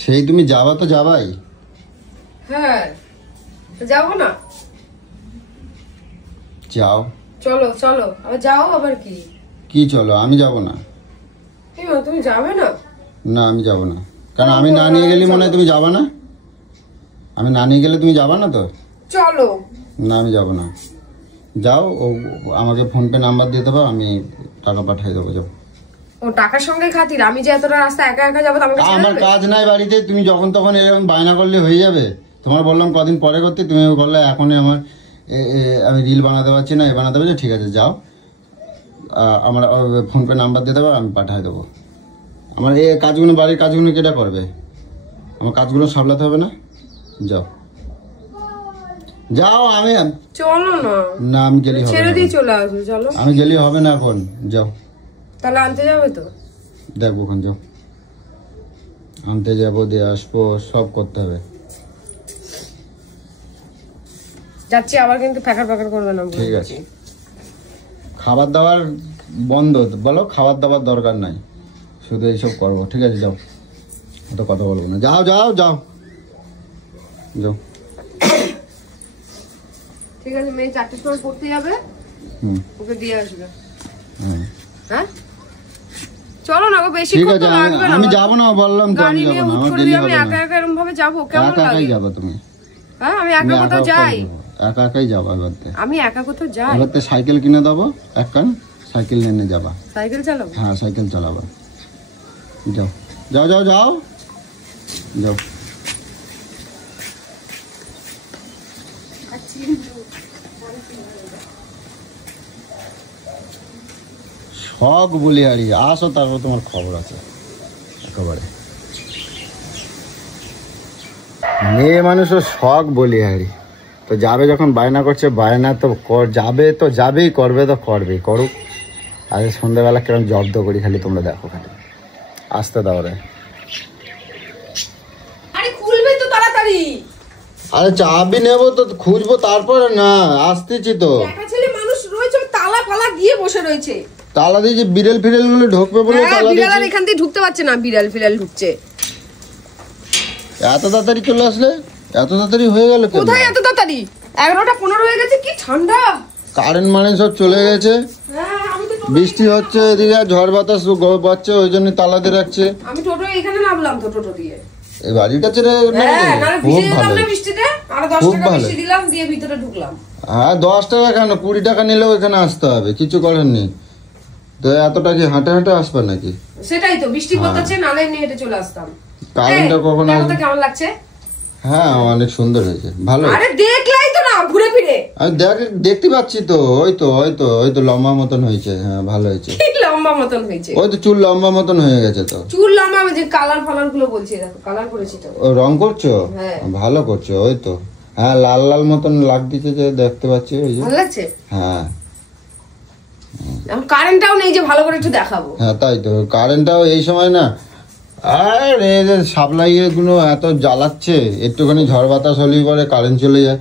সেই তুমি যাবা তো যাবাই। হ্যাঁ যাবো না? যাও। চলো চলো আবার যাও আবার কি? কি চলো? আমি যাব না। তুমি যাবে না? না আমি যাব না। কারণ আমি না নিয়ে গেলে মনে হয় তুমি যাবা না। আমি না নিয়ে গেলে তুমি যাবা না তো। চলো। না আমি যাব না। যাও, ও আমাকে ফোনপে নাম্বার দিয়ে দেবো, আমি টাকা পাঠিয়ে দেবো। যাও। ও টাকার সঙ্গে খাতির? আমি যে এতটা রাস্তা একা একা যাবো আমার কাজ নাই বাড়িতে, তুমি যখন তখন এরকম বায়না করলে হয়ে যাবে। তোমার বললাম কদিন পরে করতে, তুমি বললে এখনই আমার আমি রিল বানাতে পারছি না, বানাতে পারছি। ঠিক আছে যাও, আমার ফোনপে নাম্বার দিয়ে দেবো, আমি পাঠিয়ে দেবো। আমার এই কাজগুলো, বাড়ির কাজগুলো কেটা করবে? আমার কাজগুলো সামলাতে হবে না। যাও যাও। আমি চলো না। না আমি গেলে হবে ছেড়ে দিয়ে চলে আসবো। চলো। আমি গেলে হবে না এখন। যাও। তাহলে আনতে যাবে তো? দেখবো ওখানে। যাও, আনতে যাবো, দিয়ে আসবো, সব করতে হবে। যাচ্ছি আবার, কিন্তু ফ্যাকার ফ্যাকার করবে না। ঠিক আছে। খাবার দাবার বন্ধ বলো, খাবার দাবার দরকার নাই, শুধু এইসব করবো। ঠিক আছে যাও, অত কথা বলবো না। যাও যাও যাও যাও। ঠিক আছে, মেয়ে 4টের সময় পড়তে যাবে, ওকে দিয়ে আসবে। হ্যাঁ চলো না গো, বেশি ঠিক আছে। আমি যাবো না, বললাম তো আমি যাবো না। আমার দেরি হবে না। একা একা এরকম ভাবে যাবো কেমন লাগে? একাই যাবো তুমি? হ্যাঁ আমি একা কোথাও যাই? একা একাই যাবো। এবারতে আমি একা কোথাও যাই? এবারতে সাইকেল কিনে দেবো, একখান সাইকেল নিয়ে যাবা। সাইকেল চালাবো? হ্যাঁ সাইকেল চালাবা। যাও যাও যাও যাও যাও। শখ বলি আরি, আসো তারপর তোমার খবর আছে একেবারে। মেয়ে মানুষের শখ বলি হারি, তো যাবে যখন বায়না করছে, বায়না তো যাবে, তো যাবেই, করবে তো করবেই, করুক। আজ সন্ধ্যাবেলা কিরকম জব্দ করি খালি তোমরা দেখো, খালি আসতে দাও রে। আরে খুলবে তো তাড়াতাড়ি। আরে চাবি নেবো তো, খুঁজবো তারপরে না, আসতেছি তো। একা ছেলে মানুষ রয়েছে, তালা ফালা দিয়ে বসে রয়েছে। তালা দিয়ে যে বিড়াল ফিড়াল গুলো ঢুকবে বলে তালা দিয়ে। বিড়াল এখান দিয়ে ঢুকতে পারছে না, বিড়াল ফিড়াল ঢুকছে। এত তাড়াতাড়ি চলে আসলে? এত তাড়াতাড়ি হয়ে গেল? কোথায় এত তাড়াতাড়ি? 11টা 15 হয়ে গেছে। কি ঠান্ডা! কারেন্ট মানে সব চলে গেছে। বৃষ্টি হচ্ছে এদিকে, ঝড় বাতাস বাচ্চা, ওই জন্য তালা দিয়ে রাখছে। আমি টোটো এখানে নামলাম তো, টোটো দিয়ে এই বাড়িটা ছেড়ে। খুব ভালো বৃষ্টিতে, আর 10 টাকা বেশি দিলাম, দিয়ে ভিতরে ঢুকলাম। হ্যাঁ 10 টাকা কেন, 20 টাকা নিলেও এখানে আসতে হবে, কিছু করার নেই তো। এতটা কি হাঁটে হাঁটে আসবে নাকি? সেটাই তো, বৃষ্টি পড়তেছে, নালে নিয়ে হেঁটে চলে আসতাম। কারেন্টটা কখন আসবে? কেমন লাগছে? হ্যাঁ অনেক সুন্দর হয়েছে, ভালো। আরে দেখলাই তো না ঘুরে ফিরে। আমি দেখতে পাচ্ছি তো, ওই তো ওই তো ওই তো লম্বা মতন হয়েছে। হ্যাঁ ভালো হয়েছে। লম্বা মতন হয়েছে? ওই তো চুল লম্বা মতন হয়ে গেছে তো। চুল লম্বা, যে কালার ফালার গুলো বলছি, দেখো কালার করেছি তো। ও রং করছো? হ্যাঁ ভালো করছো। ওই তো হ্যাঁ, লাল লাল মতন লাগতেছে, যে দেখতে পাচ্ছি। ওই যে ভালো লাগছে। হ্যাঁ কারেন্টটাও নেই যে ভালো করে একটু দেখাবো। হ্যাঁ তাই তো, কারেন্টটাও এই সময় না। আর এই যে সাপ্লাই গুলো এত জ্বালাচ্ছে, একটুখানি ঝড় বাতাস হলেই পরে কারেন্ট চলে যায়।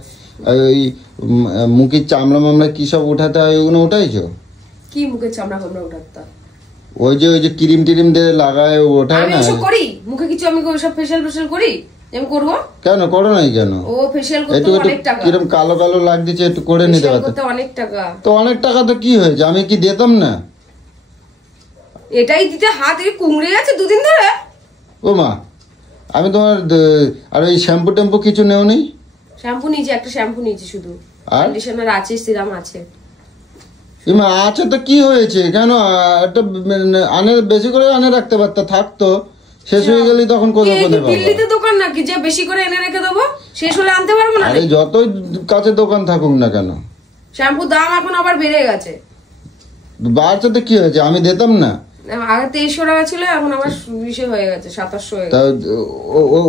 ওই মুখের চামড়া মামলা কি সব উঠাতে হয়, ওগুলো উঠাইছো? কি মুখের চামড়া ফামড়া উঠাতে? ওই যে ক্রিম টিরিম দিয়ে লাগায়, ওঠায় না? আমি ওসব করি মুখে? কিছু আমি ওসব ফেশিয়াল করি? আমি করবো কেন? করো নাই কেন? ও ফেশিয়াল করতে অনেক টাকা। কিরম কালো কালো লাগতেছে, একটু করে নিতে পারতো। অনেক টাকা তো অনেক টাকা তো কি হয়েছে, আমি কি দিতাম না? এটাই দিতে হাত কুমড়ে গেছে 2 দিন ধরে। ও মা, আমি তোমার আর ওই শ্যাম্পু ট্যাম্পু কিছু নেও নি? শ্যাম্পু নিয়েছি, একটা শ্যাম্পু নিয়েছি শুধু, আর কন্ডিশনার আছে, সিরাম আছে। আচ্ছা তো কি হয়েছে? কেন একটা আনে, বেশি করে আনে রাখতে পারতা, থাকতো। শেষ হয়ে গেলে তখন কোথায় কোথায় পাবো? দিল্লিতে দোকান নাকি যে বেশি করে এনে রেখে দেবো, শেষ হলে আনতে পারবো না? আরে যতই কাছে দোকান থাকুক না কেন, শ্যাম্পুর দাম এখন আবার বেড়ে গেছে। বাড়ছে তো কি হয়েছে, আমি দিতাম না? আগে 2300 টাকা ছিল, এখন আবার 20 হয়ে গেছে, 2700 হয়ে তা গেছে।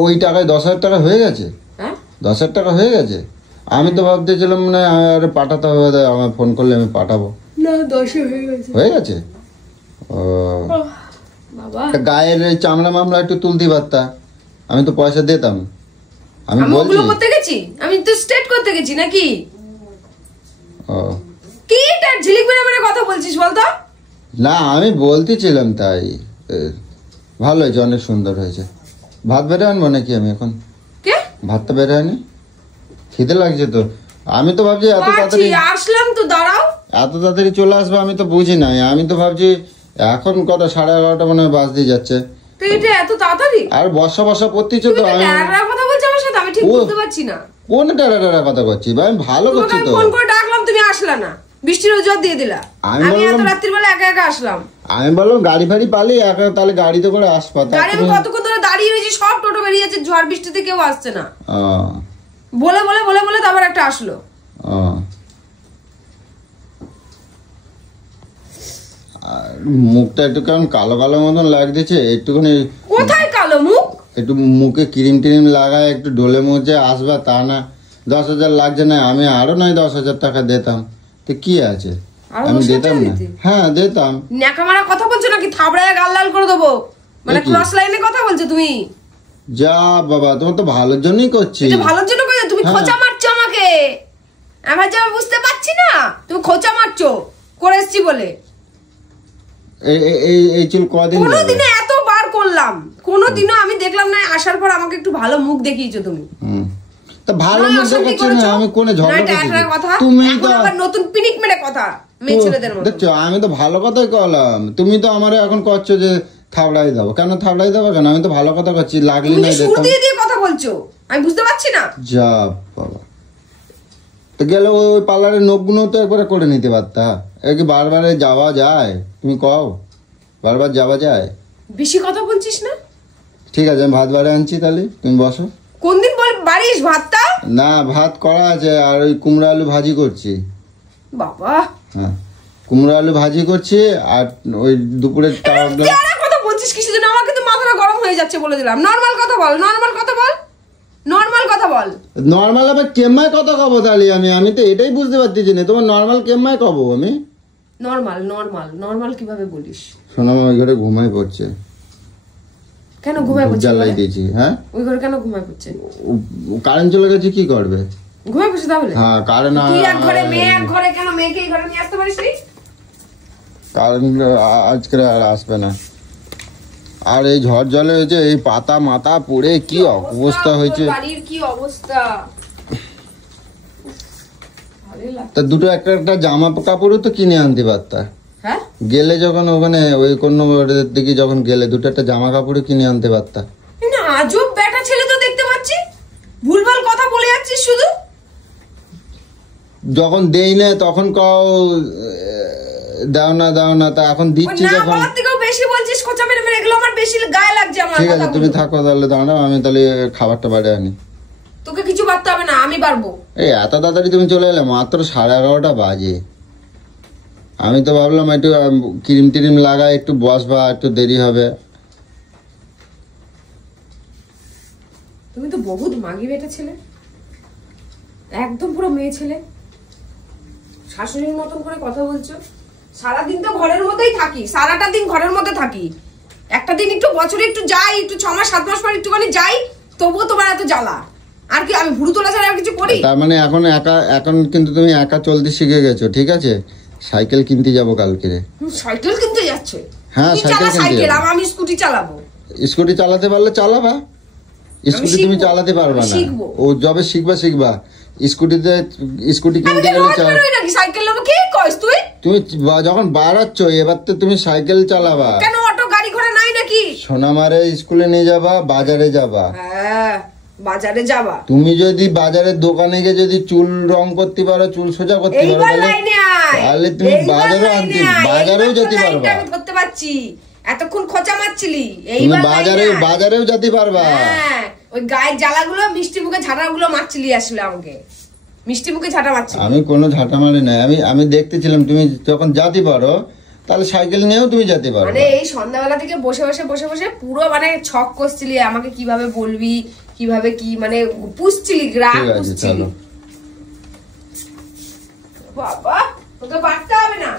ওই টাকায় 10,000 টাকা হয়ে গেছে? হ্যাঁ 10,000 টাকা হয়ে গেছে। আমি তো ভাবতেছিলাম না আরে পাঠাতে হবে, আমার ফোন করলে আমি পাঠাবো। না 10 হয়ে গেছে। হয়ে গেছে? ও বাবা, গায়ের চামড়া মামলা একটু তুলতে পারতা, আমি তো পয়সা দিতাম। আমি বলছি করতে গেছি, আমি তো স্টেট করতে গেছি নাকি? ও কি তার ঝিলিক মেরে মেরে কথা বলছিস বলতো? না আমি বলতেছিলাম তাই। ভালো হয়েছে, অনেক সুন্দর হয়েছে। ভাত বেড়ে আনবো নাকি আমি এখন? কে? ভাতটা বেড়ে আনি, খিদে লাগছে তো। আমি তো ভাবছি এত তাড়াতাড়ি আসলাম তো, দাঁড়াও। এত তাড়াতাড়ি চলে আসবে আমি তো বুঝি নাই। আমি তো ভাবছি এখন কত 11:30 মনে হয় বাজতে যাচ্ছে। তো এটা এত তাড়াতাড়ি? আর বর্ষা পড়তিছে তো। আমি কথা বলছি আমার সাথে, আমি ঠিক বুঝতে পারছি না কোন টাটা কথা করছি ভাই, আমি ভালো করছি তো। ফোন করে ডাকলাম, তুমি আসলা না, বৃষ্টির অজুহাত দিয়ে দিলা। আমি এত রাত্রির বেলা একা একা আসলাম। আমি বললাম গাড়ি ফাড়ি পালি একা, তাহলে গাড়িতে করে আসবা। গাড়ি আমি কতক্ষণ ধরে দাঁড়িয়ে রয়েছি, সব টোটো বেরিয়ে যাচ্ছে, ঝড় বৃষ্টিতে কেউ আসছে না। বলে বলে বলে বলে তারপর একটা আসলো। মুখটা একটু কেমন কালো কালো মতন লাগতেছে একটুখানি। কোথায় কালো মুখ? একটু মুখে ক্রিম টিরিম লাগায় একটু ডোলে মোজে আসবা, তা না 10,000 লাগছে না, আমি আরো নয় 10,000 টাকা দিতাম তো কি আছে, আমি দিতাম না? হ্যাঁ দিতাম। নেকামারা কথা বলছো নাকি? থাবড়ায় গাল লাল করে দেবো, মানে ক্রস লাইনে কথা বলছো তুমি? যা বাবা, তোমার তো ভালোর জন্যই করছি। এটা ভালোর জন্য করছো? তুমি খোঁচা মারছো আমাকে, আমার যা বুঝতে পারছি না, তুমি খোঁচা মারছো করে এসছি বলে। এই চুল কদিন? কোনোদিনে এতবার করলাম, কোনোদিনও আমি দেখলাম না। আসার পর আমাকে একটু ভালো মুখ দেখিয়েছো তুমি। তা ভালো মুখ দেখাচ্ছ না, আমি কোনে ঝগড়া করছি? তুমি তো আবার নতুন পিনিক মেরে কথা মেয়ে ছেলেদের মতো দেখছো। আমি তো ভালো কথাই কইলাম, তুমি তো আমারে এখন করছো যে থাবড়াই দাও। কেন থাবড়াই দাও কেন? আমি তো ভালো কথা করছি, লাগলি না দেখো। সুর দিয়ে দিয়ে কথা বলছো, আমি বুঝতে পারছি না। যা বাবা, তো গেলে ওই পার্লারের নখগুলো তো একবারে করে নিতে পারতা। কি বারবারে যাওয়া যায়? তুমি কও বারবার যাওয়া যায়? বেশি কথা বলছিস না। ঠিক আছে, আমি ভাত বাড়ি আনছি, তাহলে তুমি বসো। কোন দিন বল বাড়িস ভাতটা? না, ভাত করা আছে, আর ওই কুমড়া আলু ভাজি করছি। বাবা, হ্যাঁ কুমড়া আলু ভাজি করছি, আর ওই দুপুরে কথা বলছিস কিসের জন্য? আমার কিন্তু মাথাটা গরম হয়ে যাচ্ছে বলে দিলাম। নরমাল কথা বল, নরমাল কথা বল, নরমাল কথা বল। নরমাল আবার কেমমায় কথা কব তাহলে? আমি তো এটাই বুঝতে পারতেছি না, তোমার নরমাল কেমমায় কব আমি? নরমাল নরমাল নরমাল কিভাবে বলিস? শোনো, ওই ঘরে ঘুমাই পড়ছে। কেন ঘুমাই পড়ছে? জ্বালাই দিয়েছি। হ্যাঁ, ওই ঘরে কেন ঘুমাই পড়ছে? কারেন্ট চলে গেছে, কি করবে? ঘুমাই পড়ছে তাহলে? হ্যাঁ কারেন্ট। তুই এক ঘরে, মেয়ে এক ঘরে, কেন মেয়েকে এই ঘরে নিয়ে আসতে পারিস নি? কারেন্ট আজকে আর আসবে না। আর এই ঝড় জলে হয়েছে, এই পাতা মাথা পড়ে কি অবস্থা হয়েছে। বাড়ির কি অবস্থা। তা দুটো একটা একটা জামা কাপড়ও তো কিনে আনতে পারতা। হ্যাঁ, গেলে যখন ওখানে ওই কোন দিকে যখন গেলে দুটো একটা জামা কাপড় কিনে আনতে পারতা। না আজব বেটা ছেলে তো দেখতে পাচ্ছি, ভুলভাল কথা বলে যাচ্ছিস শুধু। যখন দেই না তখন কও দাও না দাও না, তা এখন দিচ্ছি না, যখন। বাবার থেকেও বেশি বলছিস, খোঁচা মেরে মেরে, এগুলো আমার বেশি গায়ে লাগছে। আমার ঠিক আছে, তুমি থাকো তাহলে, দাঁড়াও আমি তাহলে খাবারটা বাইরে আনি। তোকে কিছু বাড়তে হবে না, আমি পারবো। এই এত তাড়াতাড়ি তুমি চলে এলে? মাত্র 11:30 বাজে। আমি তো ভাবলাম একটু ক্রিম টিরিম লাগাই, একটু বসবা, একটু দেরি হবে। তুমি তো বহুত মাগি বেটা ছেলে, একদম পুরো মেয়ে ছেলে, শাশুড়ির মতন করে কথা বলছো। সারাদিন তো ঘরের মধ্যেই থাকি, সারাটা দিন ঘরের মধ্যে থাকি। একটা দিন একটু বছরে একটু যাই, একটু 6 মাস 7 মাস পর একটুখানি যাই, তবুও তোমার এত জ্বালা। আর কি আমি ভুরু তোলা ছাড়া আর কিছু করি? তার মানে এখন কিন্তু তুমি একা চলতে শিখে গেছো। ঠিক আছে, সাইকেল কিনতে যাবো কালকে। সাইকেল কিনতে যাচ্ছে? হ্যাঁ সাইকেল, আমি স্কুটি চালাবো। স্কুটি চালাতে পারলে চালাবা, স্কুটি তুমি চালাতে পারবা না। ও যবে শিখবা স্কুটি কিনতে গেলে সাইকেল নেবো। কি কইস তুই? তুমি যখন বাড়াচ্ছ এবার তো তুমি সাইকেল চালাবা। কেন অটো গাড়ি ঘোড়া নাই নাকি? সোনামারে স্কুলে নিয়ে যাবা, বাজারে যাবা। হ্যাঁ বাজারে যাবা। তুমি যদি বাজারের দোকানে গিয়ে যদি চুল রং করতে পারো, চুল সোজা করতে পারো, তাহলে তুমি বাজারেও যেতে পারবা। আমি ধরতে পারছি, এতক্ষণ খোঁচা মারছিলি, তুমি বাজারেও যেতে পারবা। হ্যাঁ, ওই গায়ের জ্বালাগুলো, মিষ্টি মুখে ঝাঁটাগুলো মারছিলি, আসলে আমাকে মিষ্টি মুখে ঝাঁটা মারছিলি। আমি কোনো ঝাঁটা মারি নাই, আমি দেখতেছিলাম তুমি যখন যেতে পারো তাহলে সাইকেল নিয়েও তুমি যেতে পারো। মানে এই সন্ধ্যাবেলা থেকে বসে বসে বসে বসে পুরো মানে ছক করছিলি, আমাকে কিভাবে বলবি, কিভাবে কি মানে পুষছিলি, রাগ পুষছিলি। বাবা তোকে বাড়তে হবে না।